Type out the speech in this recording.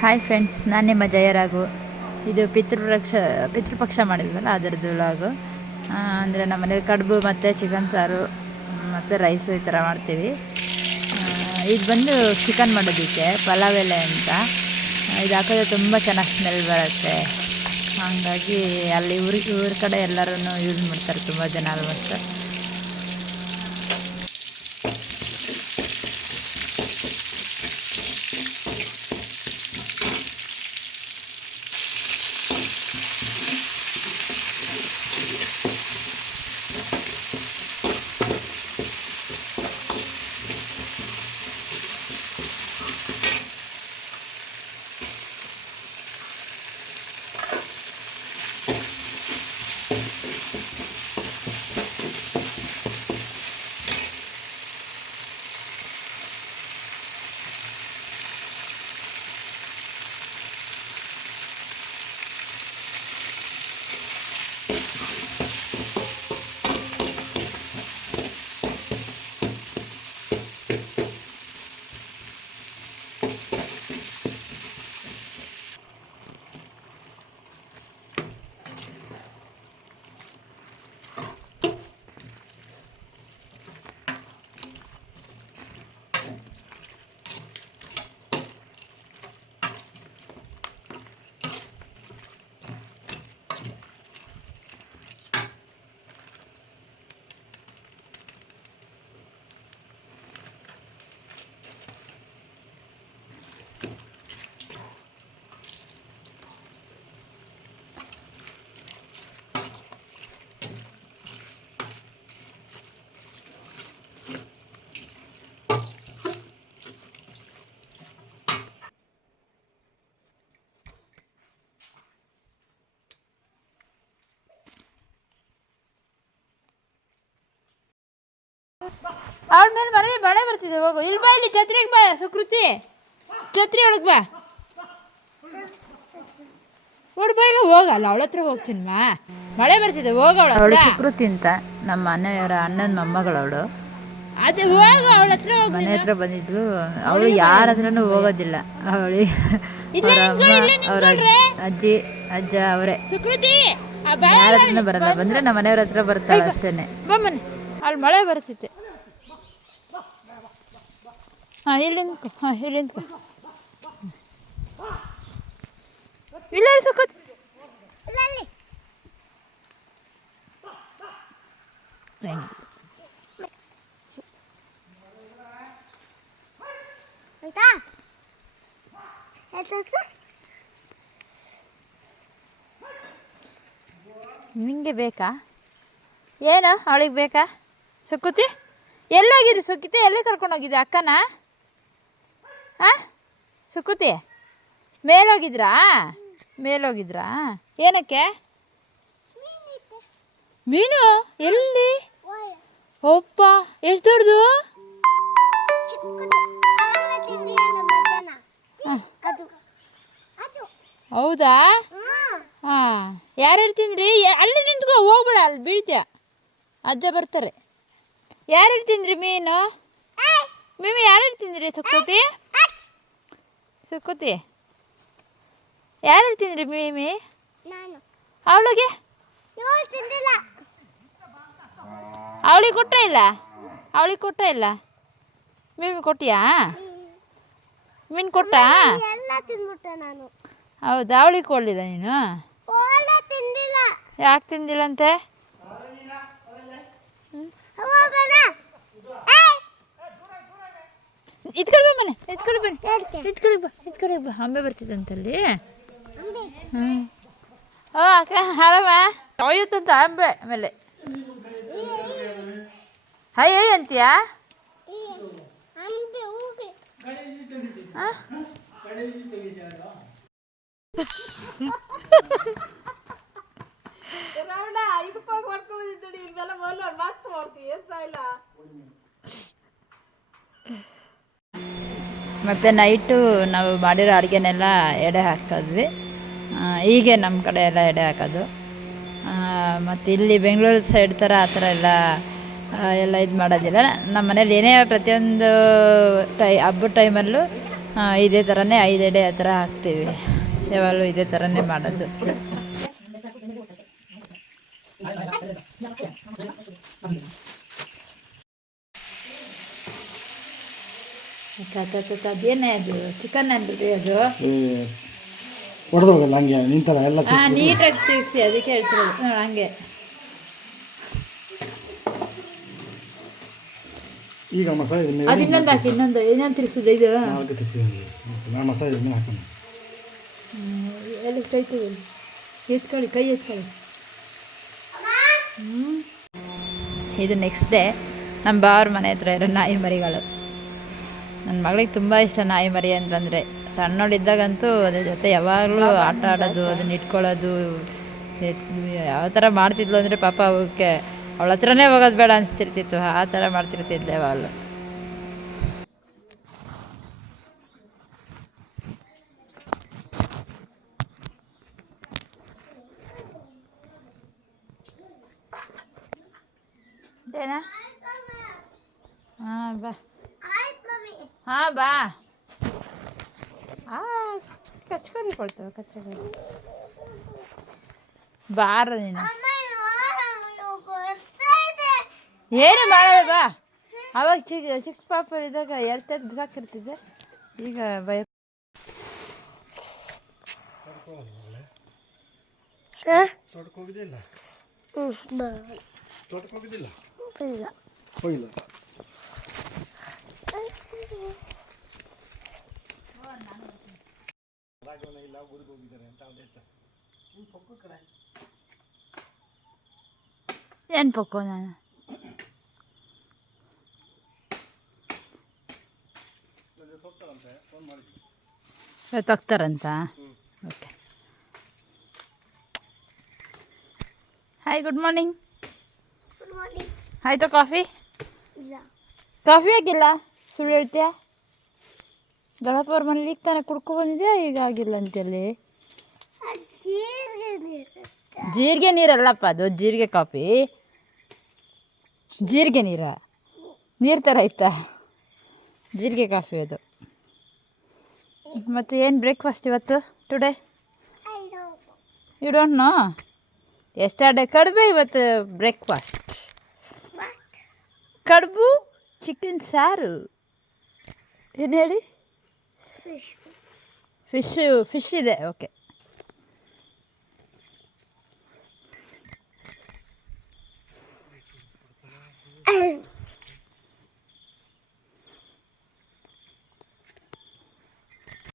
Hi friends, ನಾನು ನಿಮ್ಮ ಜಯರಾಘು. ಇದು ಪಿತೃಪಕ್ಷ ಮಾಡಿದ್ವಲ್ಲ ಅದರದ್ದು ವ್ಲಾಗು. ಅಂದರೆ ನಮ್ಮ ಮನೇಲಿ ಕಡುಬು ಮತ್ತು ಚಿಕನ್ ಸಾರು ಮತ್ತು ರೈಸು ಈ ಥರ ಮಾಡ್ತೀವಿ. ಇದು ಬಂದು ಚಿಕನ್ ಮಾಡೋದಕ್ಕೆ ಪಲಾವ್ ಎಲೆ ಅಂತ. ಇದು ಹಾಕಿದ್ರೆ ತುಂಬ ಚೆನ್ನಾಗಿ ಸ್ಮೆಲ್ ಬರುತ್ತೆ. ಹಾಗಾಗಿ ಅಲ್ಲಿ ಊರ ಕಡೆ ಎಲ್ಲರೂ ಯೂಸ್ ಮಾಡ್ತಾರೆ, ತುಂಬ ಜನ ಆಲ್ಮೋಸ್ಟ್. ಅವಳ ಮೇಲೆ ಮಳೆ ಬರ್ತಿದೆ. ಹೋಗು, ಇಲ್ಲಿ ಬಾ, ಇಲ್ಲಿ ಛತ್ರಿಗೆ ಬಾ. ಸುಕೃತಿ, ಛತ್ರಿ ಒಳಗೆ ಬಾ. ಬಾ, ಈಗ ಹೋಗಲ್ಲ, ಅವಳ ಹತ್ರ ಹೋಗ್ತೀನಮ್ಮ. ಮಳೆ ಬರ್ತಿದೆ, ಹೋಗವಳ. ಅವಳು ಸುಕೃತಿ ಅಂತ, ನಮ್ಮ ಮನೆಯವರ ಅಣ್ಣನ ಮೊಮ್ಮಗಳವಳು. ಅದೇ ಹೋಗ, ಅವಳ ಹತ್ರ ಹೋಗಿ. ಮನೆ ಹತ್ರ ಬಂದಿದ್ಲು. ಅವಳು ಯಾರ ಹತ್ರನೂ ಹೋಗೋದಿಲ್ಲ. ಅವಳು ಅವರ ಅಜ್ಜಿ ಅಜ್ಜ ಅವರೇ. ಸುಕೃತಿ ಯಾರ ಹತ್ರನೂ ಬರಲ್ಲ. ಬಂದರೆ ನಮ್ಮ ಮನೆಯವ್ರ ಹತ್ರ ಬರ್ತಾಳೆ ಅಷ್ಟೇನೆ. ಬಮ್ಮನೆ, ಅವಳು ಮಳೆ ಬರ್ತಿತ್ತೆ. ಹಾಂ, ಇಲ್ಲಿ ನಿಂತ್ಕೊ. ಹಾಂ, ಇಲ್ಲಿ ನಿಂತ್ಕೊ. ಇಲ್ಲ ಸುಕೃತಿ, ನಿಂಗೆ ಬೇಕಾ? ಏನು ಅವಳಿಗೆ ಬೇಕಾ? ಸುಕೃತಿ ಎಲ್ಲೋಗಿದ್ರಿ? ಸುಕೃತಿ ಎಲ್ಲಿ ಕರ್ಕೊಂಡೋಗಿದ್ದೆ ಅಕ್ಕನ? ಹಾಂ, ಸುಕೃತಿ ಮೇಲೋಗಿದ್ರಾ? ಮೇಲೋಗಿದ್ರಾ? ಏನಕ್ಕೆ? ಮೀನು ಎಲ್ಲಿ? ಒಪ್ಪ, ಎಷ್ಟು ದೊಡ್ಡದು? ಹೌದಾ? ಹಾಂ, ಯಾರ್ಯಾರು ತಿಂದ್ರಿ? ಅಲ್ಲಿ ನಿಂತ್ಕೋ, ಹೋಗ್ಬೇಡ, ಅಲ್ಲಿ ಬೀಳ್ತೀಯ. ಅಜ್ಜ ಬರ್ತಾರೆ. ಯಾರ್ಯಾರು ತಿಂದ್ರಿ ಮೀನು? ಮೀನು ಯಾರ್ಯಾರು ತಿಂದ್ರಿ? ಸುಕೃತಿ, ಸುಕೃತಿ ಯಾರ್ಯಾರು ತಿಂದ್ರಿ ಮೀಮಿ? ಅವಳಿಗೆ ಅವಳಿಗೆ ಕೊಟ್ಟ ಇಲ್ಲ? ಅವಳಿಗೆ ಕೊಟ್ಟ ಇಲ್ಲ? ಮೀಮಿ ಕೊಟ್ಟಿಯಾ? ಮೀನು ಕೊಟ್ಟ? ಹೌದಾ? ಅವಳಿಗೆ ಕೊಡಲಿಲ್ಲ ನೀನು? ಯಾಕೆ ತಿಂದಿಲ್ಲಂತೆ? ಇದ್ಕೊಳ್ಬ ಮನೆ, ಇದ್ಕೊಳ್ಬ ಬನ್ನಿ, ಇದ್ಕೊಳ್ಬ ಬಾ. ಅಂಬೆ ಬರ್ತಿದ್ದಂತಲ್ಲಿ. ಹ್ಞೂ, ಓ ಅಕ್ಕ ಆರಾಮ? ಒಯ್ಯುತ್ತಂತ ಅಂಬೆ ಆಮೇಲೆ. ಹೈ ಅಂತೀಯಾ? ಮತ್ತು ನೈಟು ನಾವು ಮಾಡಿರೋ ಅಡುಗೆನೆಲ್ಲ ಎಡೆ ಹಾಕ್ತಾಯಿದ್ವಿ. ಹೀಗೆ ನಮ್ಮ ಕಡೆ ಎಲ್ಲ ಎಡೆ ಹಾಕೋದು. ಮತ್ತು ಇಲ್ಲಿ ಬೆಂಗಳೂರು ಸೈಡ್ ಥರ ಆ ಥರ ಎಲ್ಲ ಇದು ಮಾಡೋದಿಲ್ಲ. ನಮ್ಮ ಮನೇಲಿ ಏನೇ ಪ್ರತಿಯೊಂದು ಹಬ್ಬದ ಟೈಮಲ್ಲೂ ಇದೇ ಥರನೇ 5 ಎಡೆ ಆ ಥರ ಹಾಕ್ತೀವಿ. ಯಾವಾಗಲೂ ಇದೇ ಥರನೇ ಮಾಡೋದು. ಅದೇನೇ ಅದು ಚಿಕನ್ ಅಂದ್ಬಿಟ್ಟು ಅದು ಹೊಡೆದೋಗಲ್ಲ ಹಂಗೆ ನಿಂತರ ಎಲ್ಲ ನೀಟಾಗಿ ತಿರ್ಸಿ, ಅದಕ್ಕೆ ಹೇಳ್ತಿರೋದು ನೋಡಿ ಹಂಗೆ. ಈಗ ಮಸಾಲೆ ಅದು ಇನ್ನೊಂದು ಹಾಕಿ, ಇನ್ನೊಂದು ತಿರ್ಸಿದೆ ಇದು ಮಸಾಲೆ ಹಾಕೋಣ. ಎಲ್ಲಿ ಕೈ ತಗೊಳ್ಳಿ, ಎತ್ಕೊಳ್ಳಿ, ಕೈ ಎತ್ಕೊಳ್ಳಿ. ಇದು ನೆಕ್ಸ್ಟ್ ಡೇ ನಮ್ಮ ಬಾವ್ರ ಮನೆ ಹತ್ರ ಇರೋ ನಾಯಿ ಮರಿಗಳು. ನನ್ನ ಮಗಳಿಗೆ ತುಂಬ ಇಷ್ಟ ನಾಯಿ ಮರಿ ಅಂತಂದರೆ. ಸಣ್ಣೋಳಿದ್ದಾಗಂತೂ ಅದ್ರ ಜೊತೆ ಯಾವಾಗಲೂ ಆಟ ಆಡೋದು, ಅದನ್ನ ಇಟ್ಕೊಳ್ಳೋದು, ಯಾವ ಥರ ಮಾಡ್ತಿದ್ಲು ಅಂದರೆ ಪಾಪ ಅವಕ್ಕೆ ಅವಳ ಹತ್ರನೇ ಹೋಗೋದು ಬೇಡ ಅನಿಸ್ತಿರ್ತಿತ್ತು. ಆ ಥರ ಮಾಡ್ತಿರ್ತಿದ್ದೆ ಯಾವಾಗಲೂ. ಏನಾ? ಹಾಂ ಬಾ, ಹಾಂ ಬಾ. ಕಚ್ಕರಿ ಕೊಡ್ತೇವೆ, ಕಚ್ಚಕರಿ ಬಾರ ನೀನು. ಏನು ಮಾಡೋದು ಬಾ. ಅವಾಗ ಚಿಕ್ಕ ಪಾಪ ಇದ್ದಾಗ ಎಲ್ತದ್ದು ಬಿಸಾಕಿರ್ತಿದ್ದೆ. ಈಗ ಭಯ. ಏನು ಪಕ್ಕೋ ನಾನು ಇವತ್ತು ಹೋಗ್ತಾರಂತ. Okay, hi, good morning. ಆಯಿತು ಕಾಫಿ? ಕಾಫಿ ಆಗಿಲ್ಲ, ಸುಳ್ಳು ಹೇಳ್ತೀಯ? ದೊಡ್ಡಪ್ಪ ಅವ್ರ ಮನೇಲಿ ಈಗ ತಾನೇ ಕುಡ್ಕೊಬಂದಿದ್ಯಾ? ಈಗ ಆಗಿಲ್ಲ ಅಂತೇಳಿ. ಜೀರಿಗೆ ನೀರಲ್ಲಪ್ಪ ಅದು, ಜೀರಿಗೆ ಕಾಫಿ. ಜೀರಿಗೆ ನೀರು ಥರ ಆಯ್ತಾ? ಜೀರಿಗೆ ಕಾಫಿ ಅದು. ಮತ್ತು ಏನು ಬ್ರೇಕ್ಫಾಸ್ಟ್ ಇವತ್ತು today? You don't know? Yesterday ಕಡುಬು, ಇವತ್ತು ಬ್ರೇಕ್ಫಾಸ್ಟ್ ಕಡುಬು ಚಿಕನ್ ಸಾರು. ಏನು ಹೇಳಿ? ಫಿಶ್ ಇದೆ. ಓಕೆ,